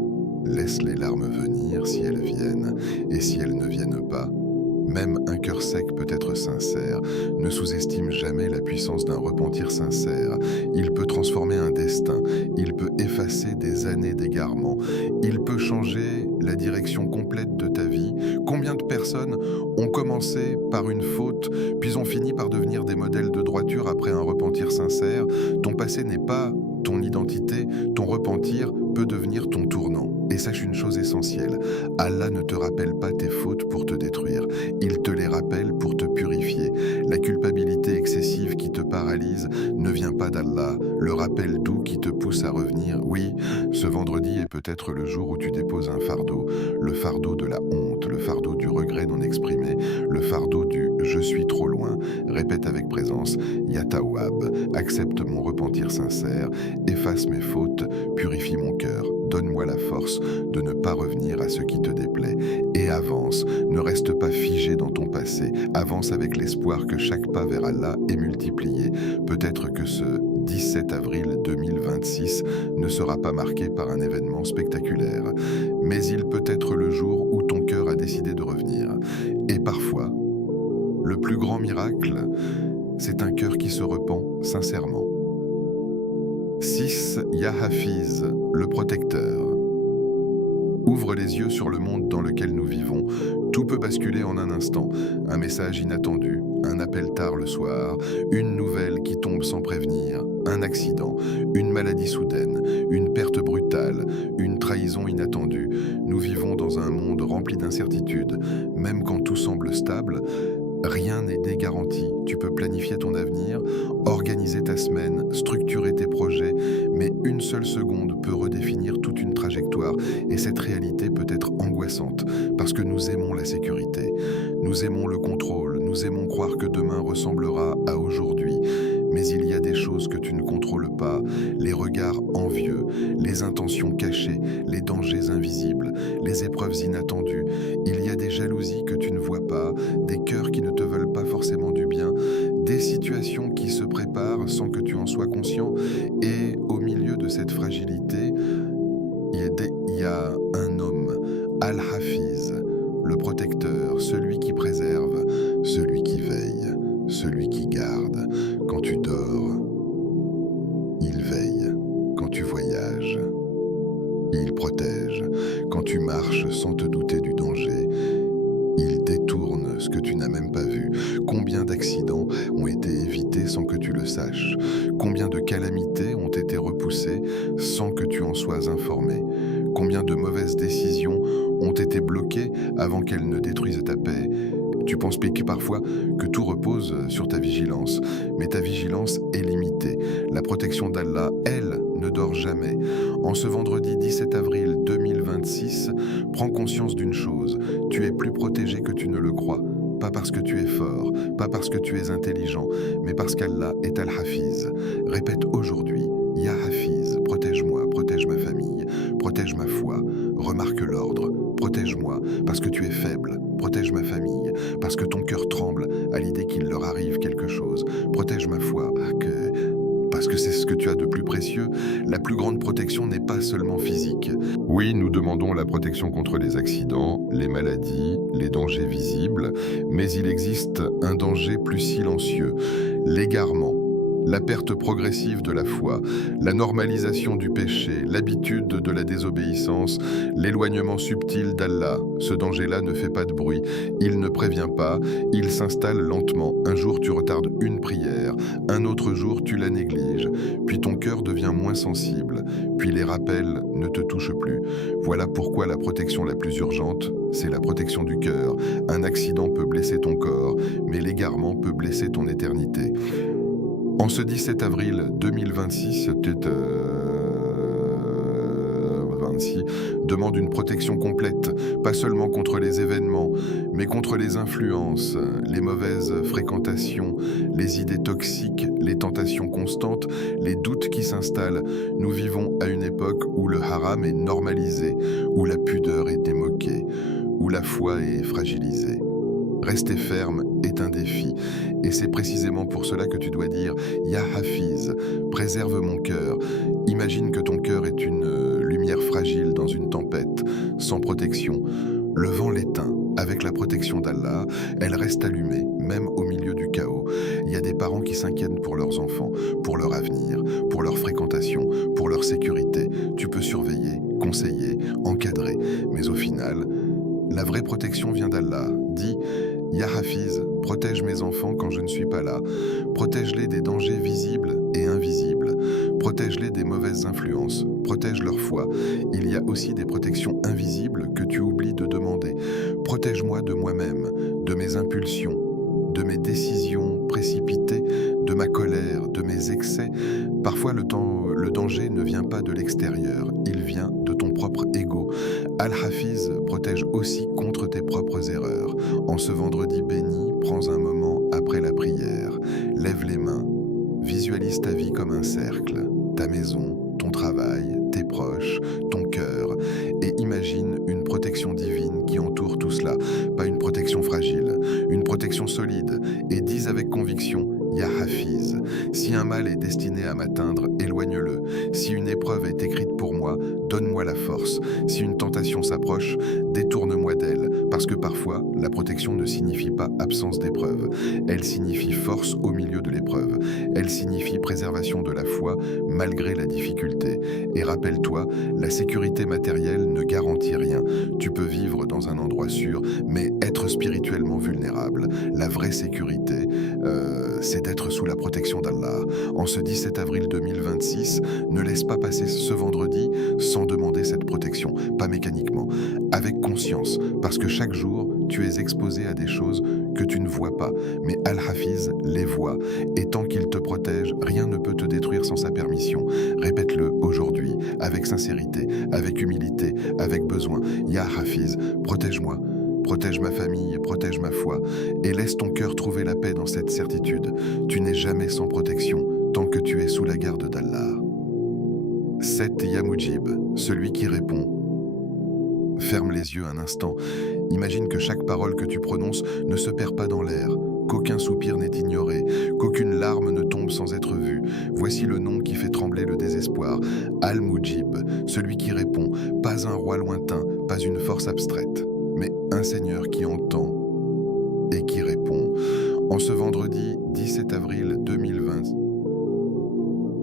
Laisse les larmes venir si elles viennent, et si elles ne viennent pas. Même un cœur sec peut être sincère. Ne sous-estime jamais la puissance d'un repentir sincère. Il peut transformer un destin, il peut effacer des années d'égarement, il peut changer la direction complète de ta vie. Combien de personnes ont commencé par une faute, puis ont fini par devenir des modèles de droiture après un repentir sincère? Ton passé n'est pas ton identité, ton repentir peut devenir ton tournant. Et sache une chose essentielle, Allah ne te rappelle pas tes fautes pour te détruire, il te les rappelle pour te purifier. La culpabilité excessive qui te paralyse ne vient pas d'Allah, le rappel doux qui te pousse à revenir. Oui, ce vendredi est peut-être le jour où tu déposes un fardeau, le fardeau de la honte, le fardeau du regret non exprimé, le fardeau du « je suis trop loin ». Répète avec présence, Ya Tawwab, accepte mon repentir sincère, efface mes fautes, purifie mon cœur, donne-moi la force de ne pas revenir à ce qui te déplaît. Et avance, ne reste pas figé dans ton passé, avance avec l'espoir que chaque pas vers Allah est multiplié. Peut-être que ce 17 avril 2026 ne sera pas marqué par un événement spectaculaire, mais il peut être le jour où ton cœur a décidé de revenir. Et parfois, le plus grand miracle, c'est un cœur qui se repent sincèrement. 6. Ya Hafiz, le protecteur. Ouvre les yeux sur le monde dans lequel nous vivons. Tout peut basculer en un instant. Un message inattendu, un appel tard le soir, une nouvelle qui tombe sans prévenir, un accident, une maladie soudaine, une perte brutale, une trahison inattendue. Nous vivons dans un monde rempli d'incertitudes. Même quand tout semble stable, rien n'est garanti. Tu peux planifier ton avenir, organiser ta semaine, structurer tes projets, mais une seule seconde peut redéfinir toute une trajectoire. Et cette réalité peut être angoissante, parce que nous aimons la sécurité, nous aimons le contrôle, nous aimons croire que demain ressemblera à aujourd'hui. Mais il y a des choses que tu ne contrôles pas, les regards envieux, les intentions cachées, les dangers invisibles, les épreuves inattendues. Il y a des jalousies que tu ne vois pas, des cœurs qui ne te veulent pas forcément du bien, des situations qui se préparent sans que tu en sois conscient. Et au milieu de cette fragilité, il y a un homme, Al-Hafiz, le protecteur, celui qui préserve, celui qui veille, celui qui garde. Quand tu dors, il veille. Quand tu voyages, il protège. Quand tu marches sans te douter du danger, même pas vu? Combien d'accidents ont été évités sans que tu le saches? Combien de calamités ont été repoussées sans que tu en sois informé? Combien de mauvaises décisions ont été bloquées avant qu'elles ne détruisent ta paix? Tu penses parfois que tout repose sur ta vigilance, mais ta vigilance est limitée. La protection d'Allah, elle, ne dort jamais. En ce vendredi 17 avril 2026, prends conscience d'une chose, tu es plus protégé que tu ne le crois. Pas parce que tu es fort, pas parce que tu es intelligent, mais parce qu'Allah est Al-Hafiz. Répète aujourd'hui, Ya Hafiz, protège-moi, protège ma famille, protège ma foi, remarque l'ordre, protège-moi parce que tu es faible, protège ma famille, parce que ton cœur tremble à l'idée qu'il leur arrive quelque chose, protège ma foi, parce que c'est ce que tu as de plus précieux. La plus grande protection n'est pas seulement physique. Oui, nous demandons la protection contre les accidents, les maladies, les dangers visibles, mais il existe un danger plus silencieux, l'égarement. La perte progressive de la foi, la normalisation du péché, l'habitude de la désobéissance, l'éloignement subtil d'Allah. Ce danger-là ne fait pas de bruit, il ne prévient pas, il s'installe lentement. Un jour tu retardes une prière, un autre jour tu la négliges, puis ton cœur devient moins sensible, puis les rappels ne te touchent plus. Voilà pourquoi la protection la plus urgente, c'est la protection du cœur. Un accident peut blesser ton corps, mais l'égarement peut blesser ton éternité. En ce 17 avril 2026, demande une protection complète, pas seulement contre les événements, mais contre les influences, les mauvaises fréquentations, les idées toxiques, les tentations constantes, les doutes qui s'installent. Nous vivons à une époque où le haram est normalisé, où la pudeur est démoquée, où la foi est fragilisée. Rester ferme est un défi, et c'est précisément pour cela que tu dois dire « Ya Hafiz, préserve mon cœur ». Imagine que ton cœur est une lumière fragile dans une tempête, sans protection. Le vent l'éteint. Avec la protection d'Allah, elle reste allumée, même au milieu du chaos. Il y a des parents qui s'inquiètent pour leurs enfants, pour leur avenir, pour leur fréquentation, pour leur sécurité. Tu peux surveiller, conseiller, encadrer, mais au final, la vraie protection vient d'Allah. Dis « Ya Hafiz, protège mes enfants quand je ne suis pas là. Protège-les des dangers visibles et invisibles. Protège-les des mauvaises influences. Protège leur foi. Il y a aussi des protections invisibles que tu oublies de demander. Protège-moi de moi-même, de mes impulsions, de mes décisions précipitées, de ma colère, de mes excès. Parfois, le danger ne vient pas de l'extérieur, il vient de ton propre ego. Al-Hafiz protège aussi contre tes propres erreurs. En ce vendredi béni, prends un moment après la prière. Lève les mains, visualise ta vie comme un cercle, ta maison, ton travail, tes proches, ton cœur, et imagine une protection divine qui entoure tout cela, pas une protection fragile, une protection solide, et dis avec conviction « Ya Hafiz ». Si un mal est destiné à m'atteindre, éloigne-le. Si une épreuve est écrite pour moi, donne-moi la force. Si une tentation s'approche, détourne-moi d'elle, parce que parfois, la protection ne signifie pas absence d'épreuve. Elle signifie force au milieu de l'épreuve. Elle signifie préservation de la foi malgré la difficulté. Et rappelle-toi, la sécurité matérielle ne garantit rien. Tu peux vivre dans un endroit sûr, mais être spirituellement vulnérable. La vraie sécurité, c'est d'être sous la protection d'Allah. En ce 17 avril 2026, ne laisse pas passer ce vendredi sans demander cette protection, pas mécaniquement, avec conscience, parce que chaque jour, tu es exposé à des choses que tu ne vois pas, mais Al-Hafiz les voit, et tant qu'il te protège, rien ne peut te détruire sans sa permission. Répète-le aujourd'hui, avec sincérité, avec humilité, avec besoin. Ya Hafiz, protège-moi. Protège ma famille, protège ma foi, et laisse ton cœur trouver la paix dans cette certitude. Tu n'es jamais sans protection, tant que tu es sous la garde d'Allah. 7 Ya Mujib, celui qui répond. Ferme les yeux un instant. Imagine que chaque parole que tu prononces ne se perd pas dans l'air, qu'aucun soupir n'est ignoré, qu'aucune larme ne tombe sans être vue. Voici le nom qui fait trembler le désespoir. Al-Mujib, celui qui répond, pas un roi lointain, pas une force abstraite, mais un Seigneur qui entend et qui répond. En ce vendredi 17 avril 2020,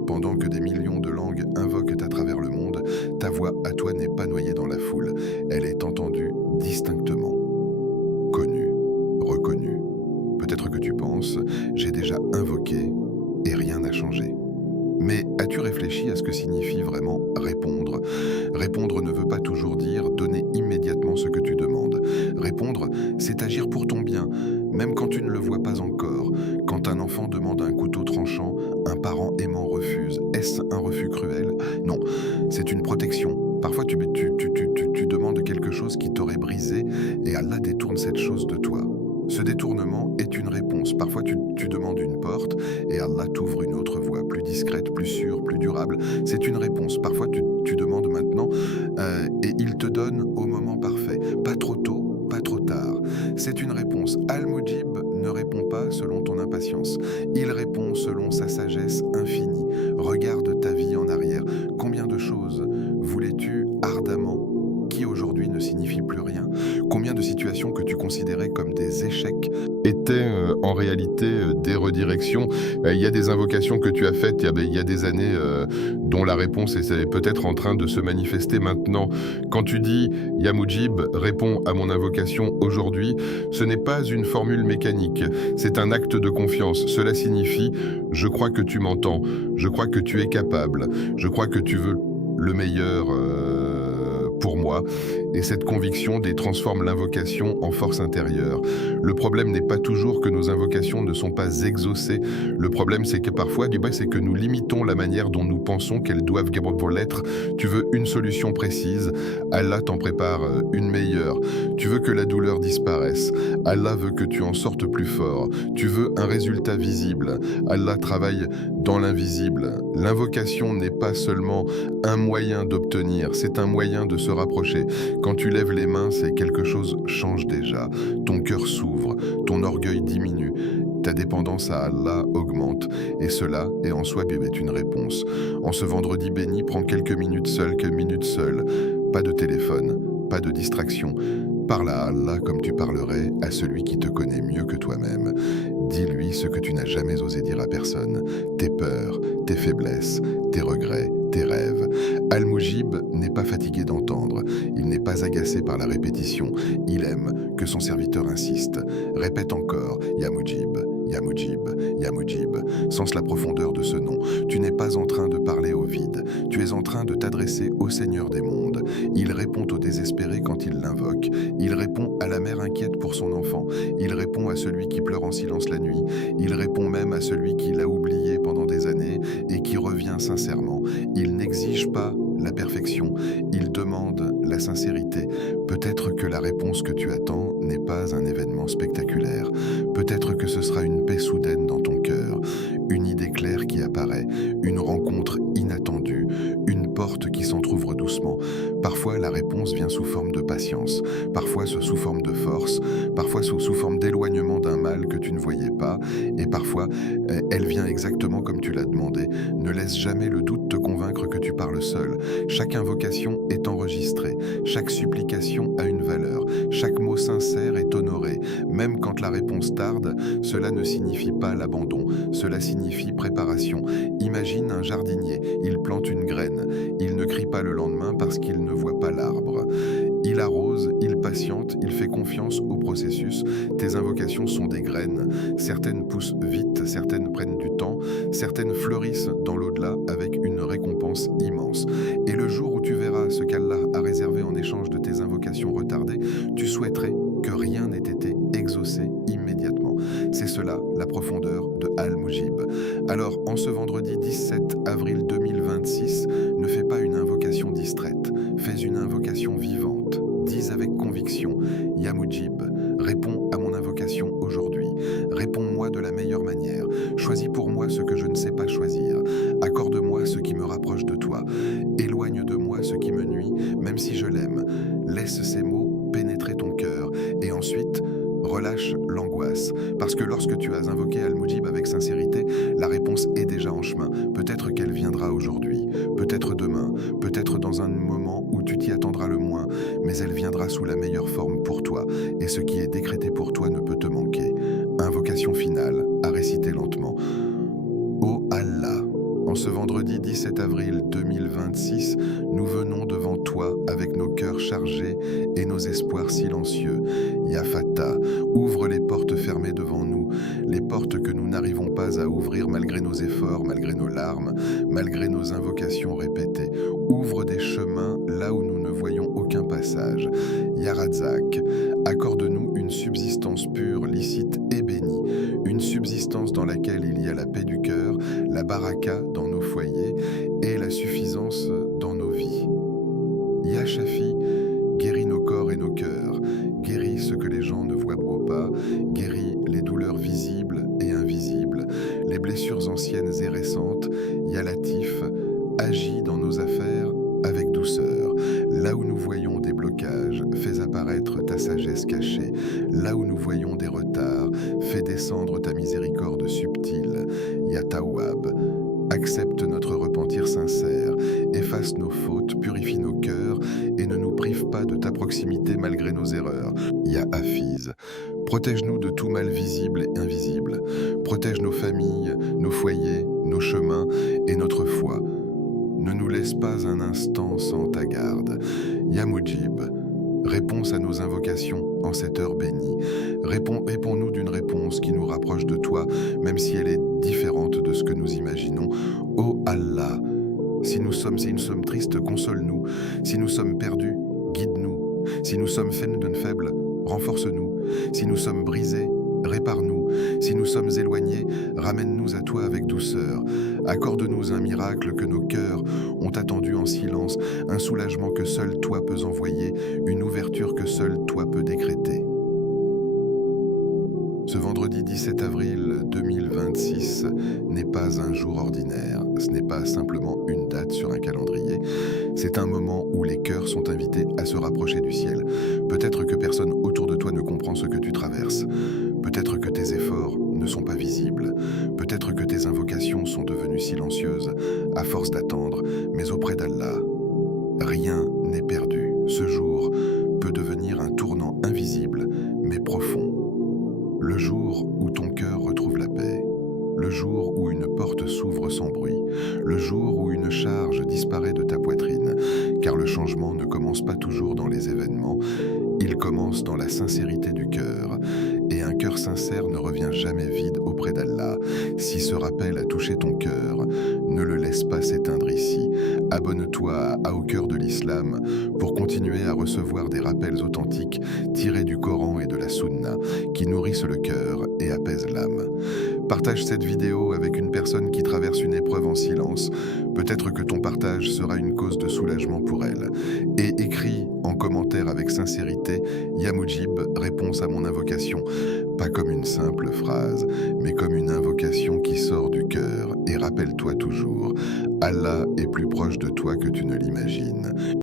pendant que des millions de langues invoquent à travers le monde, ta voix à toi n'est pas noyée dans la foule. Elle est entendue distinctement, connue, reconnue. réponse, j'ai déjà invoqué et rien n'a changé. Mais as-tu réfléchi à ce que signifie vraiment répondre? Répondre ne veut pas toujours dire donner immédiatement ce que tu demandes. Répondre, c'est agir pour ton bien, même quand tu ne le vois pas encore. Quand un enfant demande un couteau tranchant, un parent aimant refuse. Est-ce un refus cruel? Non, c'est une protection. Parfois tu demandes quelque chose qui t'aurait brisé et Allah détourne cette chose de toi. Ce détournement est une réponse. Parfois, tu demandes une porte et Allah t'ouvre une autre voie, plus discrète, plus sûre, plus durable. C'est une réponse. Parfois, tu demandes maintenant et il te donne au moment parfait. Pas trop tôt, pas trop tard. C'est une réponse. Al-Mujib ne répond pas selon ton impatience. Il répond selon sa sagesse infinie. Regarde ta vie en arrière. Combien de choses voulais-tu ardemment qui aujourd'hui ne signifie plus rien? Combien de situations que tu considérais comme des échecs étaient en réalité des redirections? Il y a des invocations que tu as faites il y a des années dont la réponse est peut-être en train de se manifester maintenant. Quand tu dis « Ya Mujib, réponds à mon invocation aujourd'hui », ce n'est pas une formule mécanique, c'est un acte de confiance. Cela signifie « je crois que tu m'entends, je crois que tu es capable, je crois que tu veux le meilleur pour moi ». Et cette conviction transforme l'invocation en force intérieure. Le problème n'est pas toujours que nos invocations ne sont pas exaucées. Le problème, c'est que parfois, c'est que nous limitons la manière dont nous pensons qu'elles doivent l'être. Tu veux une solution précise, Allah t'en prépare une meilleure. Tu veux que la douleur disparaisse, Allah veut que tu en sortes plus fort. Tu veux un résultat visible, Allah travaille dans l'invisible. L'invocation n'est pas seulement un moyen d'obtenir, c'est un moyen de se rapprocher. Quand tu lèves les mains, c'est quelque chose change déjà. Ton cœur s'ouvre, ton orgueil diminue, ta dépendance à Allah augmente. Et cela est en soi est une réponse. En ce vendredi béni, prends quelques minutes seul. Pas de téléphone, pas de distraction. Parle à Allah comme tu parlerais à celui qui te connaît mieux que toi-même. Dis-lui ce que tu n'as jamais osé dire à personne. Tes peurs, tes faiblesses, tes regrets, tes rêves. Al-Mujib n'est pas fatigué d'entendre, il n'est pas agacé par la répétition, il aime que son serviteur insiste. Répète encore, Ya Mujib, Ya Mujib, Ya Mujib, sens la profondeur de ce nom. Tu n'es pas en train de parler au vide, tu es en train de t'adresser au Seigneur des mondes. Il répond au désespéré quand il l'invoque, il répond à la mère inquiète pour son enfant, il répond à celui qui pleure en silence la nuit, il répond même à celui qui l'a oublié pendant des années et qui revient sincèrement. Il n'exige pas la perfection, il demande la sincérité. Peut-être que la réponse que tu attends n'est pas un événement spectaculaire. Peut-être que ce sera une paix soudaine dans ton cœur, une idée claire qui apparaît, une rencontre inattendue, une porte qui s'entrouvre doucement. Parfois, la réponse vient sous forme de patience, parfois sous forme de force, parfois sous forme d'éloignement d'un mal que tu ne voyais pas, et parfois, elle vient exactement comme tu l'as demandé. Ne laisse jamais le doute te convaincre que tu parles seul. Chaque invocation est enregistrée, chaque supplication a une valeur, chaque mot sincère est honoré. Même quand la réponse tarde, cela ne signifie pas l'abandon, cela signifie préparation. Imagine un jardinier, il plante une graine, il ne crie pas le lendemain parce qu'il ne voit pas l'arbre. Il arrose, il patiente, il fait confiance au processus. Tes invocations sont des graines. Certaines poussent vite, certaines prennent du temps, certaines fleurissent dans l'au-delà avec une récompense immense. Et le jour où tu verras ce qu'Allah a réservé en échange de tes invocations retardées, tu souhaiterais que rien n'ait été exaucé immédiatement. C'est cela, la profondeur de Al-Mujib. Alors, en ce vendredi 17 avril 2026, ne fais pas une invocation distraite, fais une invocation vivante. Dis avec conviction, Ya Mujib, réponds à mon invocation aujourd'hui. Réponds-moi de la meilleure manière. Choisis pour moi ce que je ne sais pas choisir. Accorde-moi ce qui me rapproche de toi. Éloigne de moi ce qui me nuit, même si je l'aime. Laisse ces mots pénétrer ton cœur. Et ensuite, relâche l'angoisse, parce que lorsque tu as invoqué Al-Mujib avec sincérité, la réponse est déjà en chemin. Peut-être qu'elle viendra aujourd'hui, peut-être demain, peut-être dans un moment où tu t'y attendras le moins, mais elle viendra sous la meilleure forme pour toi, et ce qui est décrété pour toi ne peut te manquer. Invocation finale, à réciter lentement. Ô Allah, en ce vendredi 17 avril 2026, nous venons devant toi avec nos cœurs chargés et nos espoirs silencieux. Ya Fattah, ouvre les portes fermées devant nous, les portes que nous n'arrivons pas à ouvrir malgré nos efforts, malgré nos larmes, malgré nos invocations répétées. Ouvre des chemins là où nous ne voyons aucun passage. Yarazak, accorde-nous une subsistance pure, licite et bénie, une subsistance dans laquelle il y a la paix du cœur, la baraka dans nos foyers et la suffisance dans nos vies. Ya Shafi, guéris nos corps et nos cœurs, guéris ce que les gens ne voient pas, guéris les douleurs visibles et invisibles, les blessures anciennes et récentes. Ya Latif, agis dans nos affaires avec douceur. Là où nous voyons des blocages, fais apparaître ta sagesse cachée. Là où nous voyons des retards, fais descendre ta miséricorde subtile. Ya Tawwab, accepte notre repentir sincère, efface nos fautes, purifie nos cœurs et ne nous prive pas de ta proximité malgré nos erreurs. Ya Hafiz, protège-nous de tout mal visible et invisible. Protège nos familles, nos foyers, nos chemins et notre foi. Ne nous laisse pas un instant sans ta garde. Ya Mujib, réponse à nos invocations en cette heure bénie. Réponds-nous d'une réponse qui nous rapproche de toi, même si elle est différente de ce que nous imaginons. Ô Allah, si nous sommes tristes, console-nous. Si nous sommes perdus, guide-nous. Si nous sommes faibles, renforce-nous. Si nous sommes brisés, répare-nous. Si nous sommes éloignés, ramène-nous à toi avec douceur. Accorde-nous un miracle que nos cœurs ont attendu en silence, un soulagement que seul toi peux envoyer, une ouverture que seul toi peux décréter. Ce vendredi 17 avril 2026 n'est pas un jour ordinaire, ce n'est pas simplement une date sur un calendrier, c'est un moment où les cœurs sont invités à se rapprocher du ciel. Peut-être que personne autour de toi ne comprend ce que tu traverses, peut-être que tes efforts ne sont pas visibles, peut-être que tes invocations sont devenues silencieuses à force d'attendre, mais auprès d'Allah, rien n'est perdu. Ce jour peut devenir un tournant invisible mais profond. Le jour où ton cœur retrouve la paix, le jour où une porte s'ouvre sans bruit, le jour où une charge disparaît de ta poitrine, car le changement ne commence pas toujours dans les événements, il commence dans la sincérité du cœur, et un cœur sincère ne revient jamais vide auprès d'Allah. Si ce rappel a touché ton cœur, ne le laisse pas s'éteindre ici. Abonne-toi à Au cœur de l'Islam pour continuer à recevoir des rappels authentiques tirés du Coran et de la Sunna qui nourrissent le cœur et apaisent l'âme. Partage cette vidéo avec une personne qui traverse une épreuve en silence. Peut-être que ton partage sera une cause de soulagement pour elle. Et écris en commentaire avec sincérité « Ya Mujib, réponse à mon invocation ». Pas comme une simple phrase, mais comme une invocation qui sort du cœur. Et rappelle-toi toujours, Allah est plus proche de toi que tu ne l'imagines.